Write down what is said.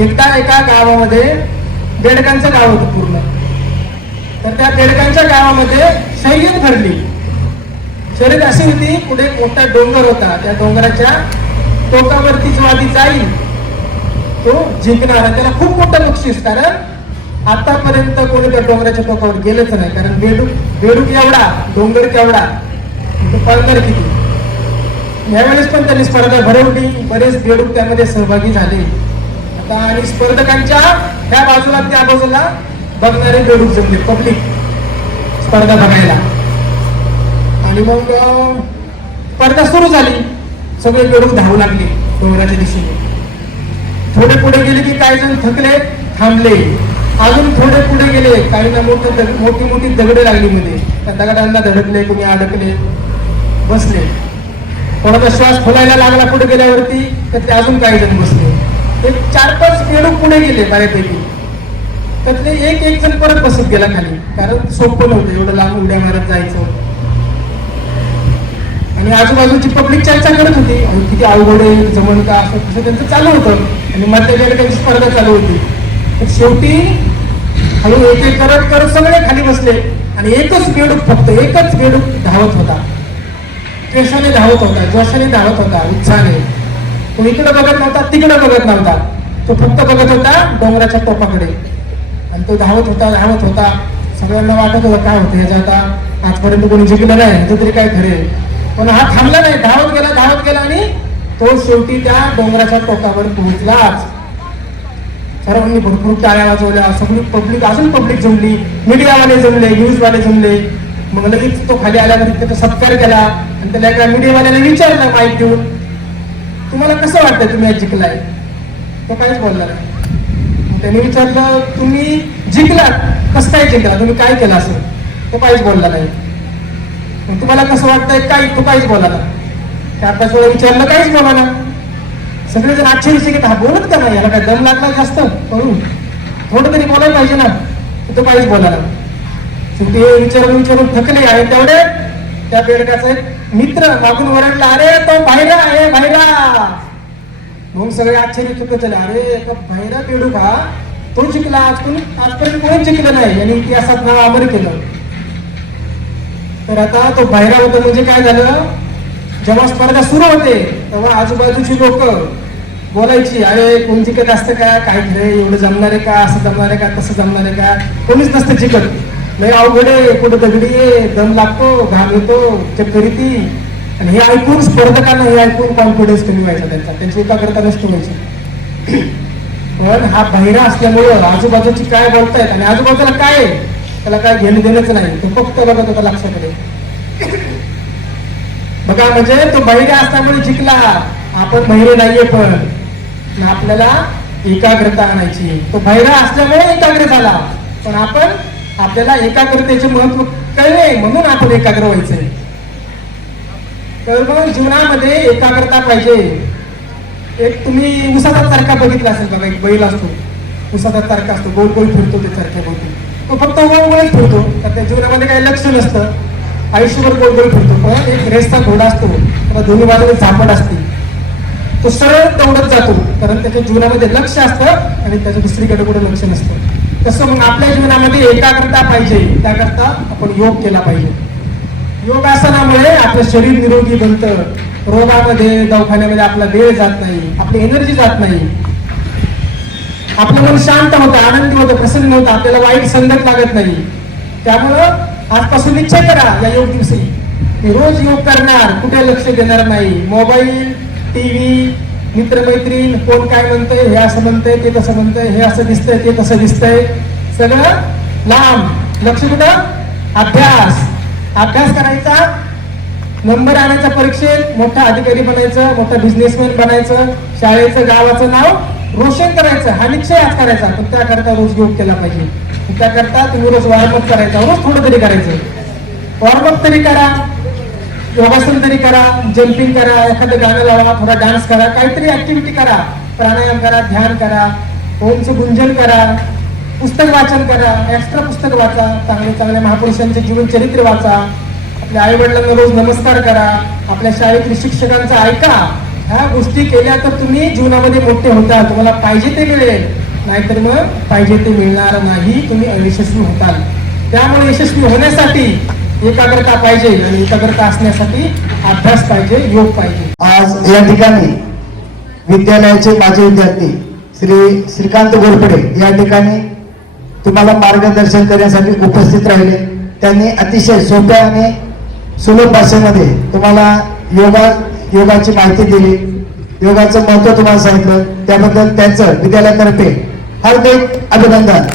एकदा एका गावामध्ये बेडकांचं गाव होतं पूर्ण. तर त्या बेडकांच्या गावामध्ये शर्यत भरली. शर्यत अशी होती पुढे मोठा डोंगर होता. त्या डोंगराच्या टोकावरती जो आधी जाईल तो जिंकणार. त्याला खूप मोठं बक्षीस कारण आतापर्यंत कोणी त्या डोंगराच्या टोकावर गेलंच नाही. कारण बेडूक बेडूक एवढा डोंगर केवढा तो पळणार किती? यावेळेस पण त्यांनी स्पर्धा भरवली. बरेच बेडूक त्यामध्ये सहभागी झाले. आणि स्पर्धकांच्या ह्या बाजूला त्या बाजूला बघणारे लोक जमले पब्लिक स्पर्धा बघायला. आणि मग स्पर्धा सुरू झाली. सगळे लोक धावू लागले डोंगराच्या दिशेने. थोडे पुढे गेले की काही जण थकले थांबले. अजून थोडे पुढे गेले काहींना मोठे मोठी मोठी दगडे लागली मध्ये. त्या दगडांना धडकले कोणी अडकले बसले. कोणाचा श्वास फुलायला लागला पुढे गेल्यावरती तर ते अजून काही जण बसले. एक चार पाच बेडूक पुढे गेले बऱ्यापैकी. त्यातले एक एक जण परत बसत गेला खाली. कारण सोपं नव्हतं एवढं लांब उड्या मारत जायचं. आणि आजूबाजूची पब्लिक चर्चा करत होती. किती अवघड आहे जमण का असं तसं त्यांचं चालू होतं. आणि मधल्या त्यांची स्पर्धा चालू होती. तर शेवटी हळू एक एक करत करत सगळे खाली बसले. आणि एकच बेडूक फक्त एकच बेडूक धावत होता. केसाने धावत होता जोशाने धावत होता उत्साहाने. तो इकडे बघत नव्हता तिकडे बघत नव्हता. तो फक्त बघत होता डोंगराच्या टोपाकडे. आणि तो धावत होता धावत होता. सगळ्यांना वाटत होतं काय होतं याचा आता? आजपर्यंत कोणी जिंकलं नाही तर तरी काय खरे पण हा थांबला नाही धावत गेला धावत गेला आणि तो शेवटी त्या डोंगराच्या टोकावर पोहोचलाच सर्वांनी भरपूर टाळ्या वाजवल्या सगळी पब्लिक अजून पब्लिक जमली मीडियावाले जमले न्यूजवाले जमले. मग लगेच तो खाली आल्यावर त्याचा सत्कार केला आणि त्याला एका मीडियावाल्याने विचारलं माईक देऊन तुम्हाला कसं वाटतं तुम्ही आज जिंकलाय? तो काहीच बोलला नाही. त्यांनी त्याने विचारलं तुम्ही जिंकलात? कसं काय जिंकला? तुम्ही काय केलं असं? तो काहीच बोलला नाही. तुम्हाला कसं वाटतंय? काय तो काहीच बोला ना चार पाच वेळा विचारलं काहीच बोला ना सगळेजण आश्चर्य की हा बोलत का नाही याला काय दम लागला जास्त? करून. थोडं तरी बोलायला पाहिजे ना. तो काहीच बोला ना शेवटी हे विचारून विचारून थकले आणि तेवढे त्या बेडकाचा एक मित्र मागून ओरडला अरे तो बाहेरा आहे बाहेरा मग सगळे आश्चर्य चुकत झाले अरे एका बाहेरा बेडू का? तो जिंकला आज आजपर्यंत कोणीच जिंकलं नाही? आणि इतिहासात नाव अमर केलं. तर आता तो भायरा होता म्हणजे काय झालं? जेव्हा स्पर्धा सुरू होते तेव्हा आजूबाजूची लोक बोलायची अरे कोण जिंकत असतं का? काय खरे एवढं जमणार आहे का? असं जमणार आहे का? तसं जमणार आहे का? कोणीच नसतं जिंकत. लय अवघड आहे. कुठं दगडी आहे दम लागतो घाम येतो चक्कर येते. आणि हे ऐकून स्पर्धकांना हे ऐकून कॉन्फिडन्स कमी व्हायचा त्यांचा. त्यांची एकाग्रता नष्ट व्हायची. पण हा बहिरा असल्यामुळं आजूबाजूची काय बोलतायत आणि आजूबाजूला काय आहे त्याला काय घेणं देणंच नाही. तो फक्त बघत होता लक्षात बघा म्हणजे तो बहिरे असल्यामुळे जिंकला. आपण बहिरे नाहीये पण. आपल्याला एकाग्रता आणायची. तो बहिरा असल्यामुळे एकाग्र झाला. पण आपण आपल्याला एकाग्रतेचे महत्त्व कळले म्हणून आपण एकाग्र व्हायचंय तर मग जीवनामध्ये एकाग्रता पाहिजे. एक तुम्ही उसाचा तारखा बघितला असेल बघा एक बैल असतो. उसाचा तारखा असतो गोल गोल फिरतो ते तारख्या भोवती तो फक्त गोल फिरतो तर त्या जीवनामध्ये काही लक्ष नसतं. आयुष्यभर गोल गोल फिरतो पण एक रेसचा घोडा असतो त्याला दोन्ही बाजूला झापड असते. तो सरळ दौडत जातो कारण त्याच्या जीवनामध्ये लक्ष असतं आणि त्याच्या दुसरीकडे कुठे लक्ष नसतं. तसं मग आपल्या जीवनामध्ये एकाग्रता पाहिजे. त्याकरता आपण योग केला पाहिजे. योगासनामुळे आपलं शरीर निरोगी बनतं. रोगामध्ये दवाखान्यामध्ये आपला वेळ जात नाही. आपली एनर्जी जात नाही. आपलं मन शांत होतं आनंदी होतं प्रसन्न होतं. आपल्याला वाईट संगत लागत नाही. त्यामुळं आजपासून निश्चय करा या योग दिवशी. रोज योग करणार कुठे लक्ष देणार नाही. मोबाईल टीव्ही मित्रमैत्रीण कोण काय म्हणतंय हे असं म्हणतंय ते तसं म्हणतंय हे असं दिसतंय ते तसं दिसतंय. सगळं लांब. लक्ष कुठं? अभ्यास. अभ्यास करायचा नंबर आणायचा परीक्षेत मोठा अधिकारी बनायचं मोठा बिझनेसमॅन बनायचं शाळेचं गावाचं नाव रोशन करायचं हा निश्चय आज करायचा. पण त्याकरता रोज योग केला पाहिजे. त्याकरता तुम्ही रोज वॉर्मअप करायचा रोज थोडं तरी करायचं. वॉर्मअप तरी करा. योगासन तरी करा जम्पिंग करा एखादं गाणं लावा थोडा डान्स करा काहीतरी ऍक्टिव्हिटी करा. प्राणायाम करा ध्यान करा ओमचं गुंजन करा पुस्तक वाचन करा एक्स्ट्रा पुस्तक वाचा चांगले चांगले महापुरुषांचे जीवन चरित्र वाचा. आपल्या आई वडिलांना रोज नमस्कार करा. आपल्या शाळेतील शिक्षकांचा ऐका. ह्या गोष्टी केल्या तर तुम्ही जीवनामध्ये मोठे होता. तुम्हाला पाहिजे ते मिळेल. नाहीतर मग पाहिजे ते मिळणार नाही. तुम्ही अयशस्वी होताल. त्यामुळे यशस्वी होण्यासाठी एकाग्रता पाहिजे आणि एकाग्रता असण्यासाठी अभ्यास पाहिजे योग पाहिजे. आज या ठिकाणी विद्यालयाचे माझे विद्यार्थी श्री श्रीकांत घोरपडे या ठिकाणी तुम्हाला मार्गदर्शन करण्यासाठी उपस्थित राहिले. त्यांनी अतिशय सोप्या आणि सुलभ भाषेमध्ये तुम्हाला योगा योगाची माहिती दिली. योगाचं महत्त्व तुम्हाला सांगितलं. त्याबद्दल त्यांचं विद्यालयातर्फे हार्दिक अभिनंदन.